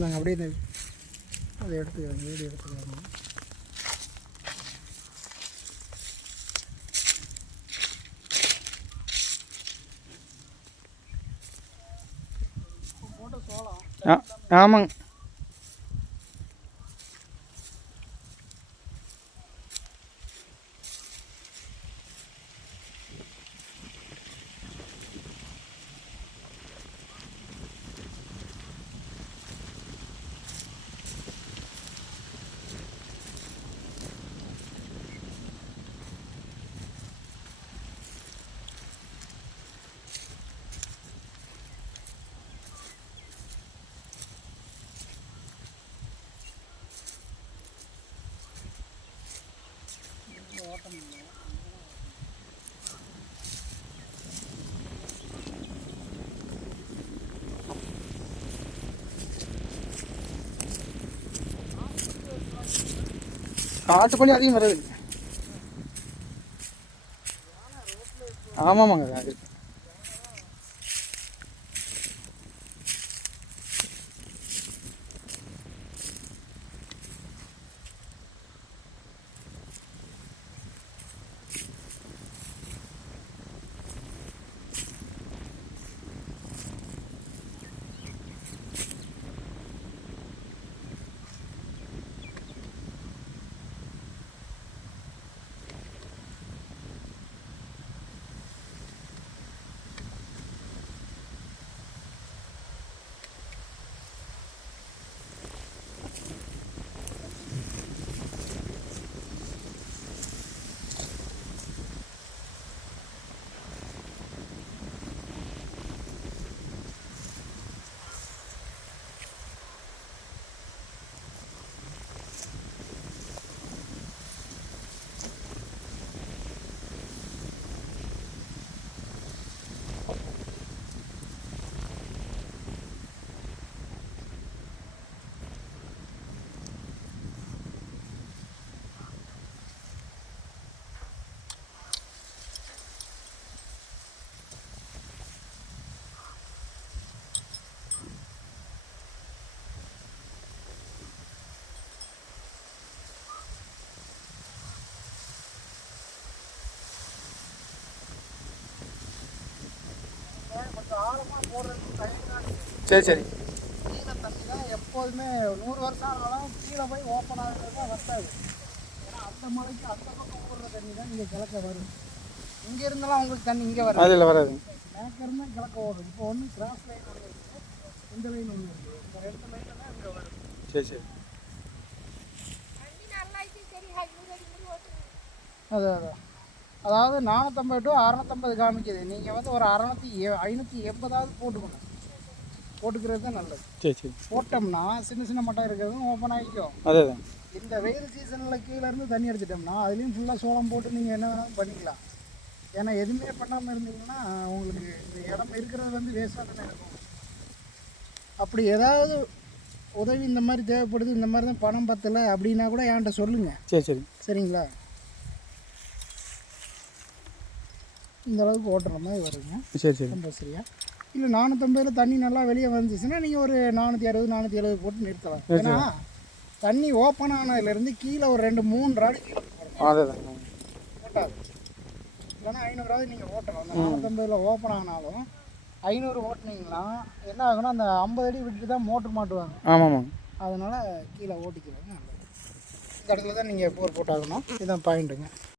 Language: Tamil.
நாங்கள் அப்படியே இந்த அதை எடுத்துக்கிறோம், வீடியோ எடுத்துக்கிறோம். ஆமாங்க. காட்டுப்பள்ளி அதிகம் வராது. ஆமாமாங்க அது. சரி சரி. கீழே தண்ணி தான் எப்போதுமே 100 வருஷம் ஆனாலும் கீழே போய் ஓப்பன் ஆகுறது தான் வட்டாது. ஏன்னா அந்த மலைக்கு அந்த பக்கம் ஓடுற தண்ணி தான் இங்கே கிழக்க வரும். இங்கே இருந்தாலும் அவங்களுக்கு தண்ணி இங்கே வரும், அதில் வராது. கிழக்க இருந்தால் கிழக்க ஓடும். இப்போ ஒன்று கிராஸ் லைன் ஒன்று இருக்குது, இந்த லைன் ஒன்று இருக்குது. இந்த 2 லைனில் தான் இங்கே வரும். சரி சரி. அதான் அதாவது 450 to 650 காமிக்குது. நீங்கள் வந்து ஒரு 580 போட்டுக்கணும். போட்டுக்கிறது தான் நல்லது. சரி சரி. போட்டோம்னா சின்ன சின்ன மட்டை இருக்கிறதும் ஓப்பன் ஆகிக்கும். அதே இந்த வெயில் சீசனில் கீழேருந்து தண்ணி எடுத்துட்டோம்னா அதுலேயும் ஃபுல்லாக சோளம் போட்டு நீங்கள் என்ன வேணாலும் பண்ணிக்கலாம். ஏன்னா எதுவுமே பண்ணாமல் இருந்தீங்கன்னா உங்களுக்கு இந்த இடம் இருக்கிறது வந்து வேஸ்ட்டாக தானே இருக்கும். அப்படி ஏதாவது உதவி இந்த மாதிரி தேவைப்படுது, இந்த மாதிரி தான் பணம் பத்தலை அப்படின்னா கூட என்கிட்ட சொல்லுங்கள். சரி சரி. சரிங்களா? இந்த அளவுக்கு ஓட்டுற மாதிரி வருங்க. சரி சரி. கம்பல்சரியா இல்லை 450 தண்ணி நல்லா வெளியே வந்துச்சுன்னா நீங்கள் ஒரு 460 470 போட்டு நிறுத்தலாம். ஏன்னா தண்ணி ஓப்பன் ஆனதுலேருந்து கீழே ஒரு 2-3 ராடு கீழே போடணும். அதுதான் ஓட்டாது. இல்லைன்னா 500 ராடு நீங்கள் ஓட்டலாம். அந்த 450 ஓப்பன் ஆனாலும் 500 ஓட்டினீங்கன்னா என்ன ஆகுனா அந்த 50 அடி விட்டுட்டு தான் மோட்ரு மாட்டுவாங்க. ஆமாம். அதனால் கீழே ஓட்டிக்கிறாங்க. நல்லது. இந்த இடத்துல தான் நீங்கள் போர் போட்டாகணும். இதுதான் பாயிண்ட்டுங்க.